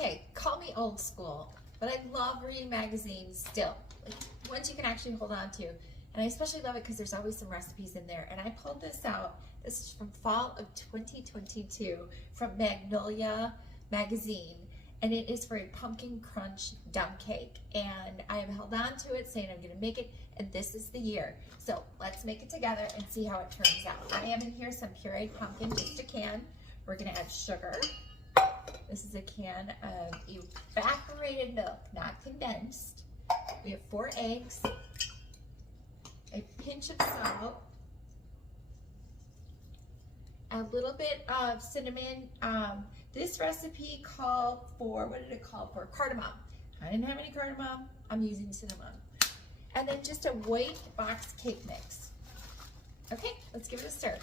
Okay, call me old school, but I love reading magazines still. Like ones you can actually hold on to. And I especially love it because there's always some recipes in there. And I pulled this out. This is from fall of 2022 from Magnolia magazine. And it is for a pumpkin crunch dump cake. And I have held on to it saying I'm gonna make it, and this is the year. So let's make it together and see how it turns out. I have in here some pureed pumpkin, just a can. We're gonna add sugar. This is a can of evaporated milk, not condensed. We have 4 eggs, a pinch of salt, a little bit of cinnamon. This recipe called for, what did it call for? Cardamom. I didn't have any cardamom, I'm using cinnamon. And then just a white box cake mix. Okay, let's give it a stir.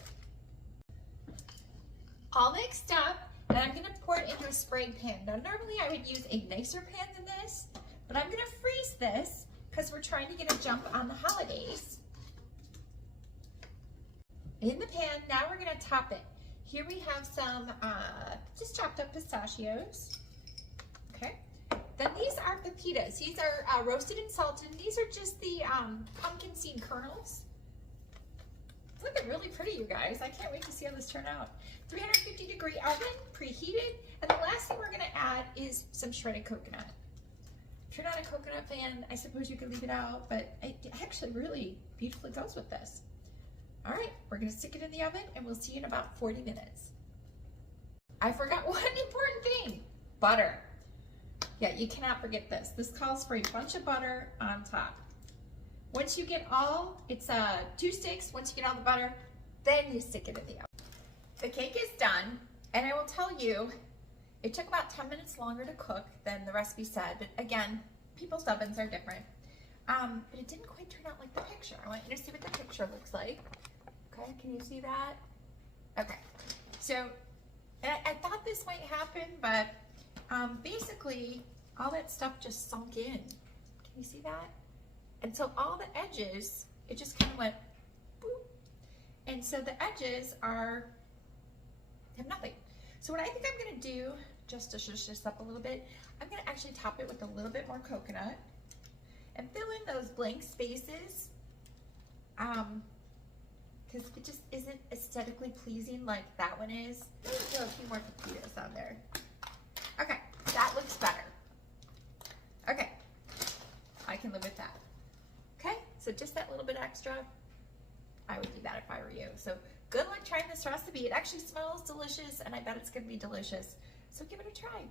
All mixed up, and I'm gonna pour it into a spray pan. Now normally I would use a nicer pan than this, but I'm gonna freeze this because we're trying to get a jump on the holidays. In the pan, now we're gonna top it. Here we have some just chopped up pistachios, okay? Then these are pepitas. These are roasted and salted. These are just the pumpkin seed kernels. It's looking really pretty, you guys. I can't wait to see how this turn out. 350-degree oven, preheated. And the last thing we're gonna add is some shredded coconut. If you're not a coconut fan, I suppose you could leave it out, but it actually really beautifully goes with this. All right, we're gonna stick it in the oven and we'll see you in about 40 minutes. I forgot one important thing, butter. Yeah, you cannot forget this. This calls for a bunch of butter on top. Once you get all, it's 2 sticks. Once you get all the butter, then you stick it in the oven. The cake is done, and I will tell you, it took about 10 minutes longer to cook than the recipe said, but again, people's ovens are different. But it didn't quite turn out like the picture. I want you to see what the picture looks like. Okay, can you see that? Okay, so I thought this might happen, but basically all that stuff just sunk in. Can you see that? And so all the edges, it just kind of went boop. And so the edges have nothing. So what I think I'm gonna do, just to shush this up a little bit, I'm gonna actually top it with a little bit more coconut and fill in those blank spaces. Because it just isn't aesthetically pleasing like that one is. Maybe throw a few more pepitas on there. Okay, that looks better. Okay, I can live with that. Okay, so just that little bit extra, I would do that if I were you. So good luck trying this recipe. It actually smells delicious, and I bet it's gonna be delicious. So give it a try.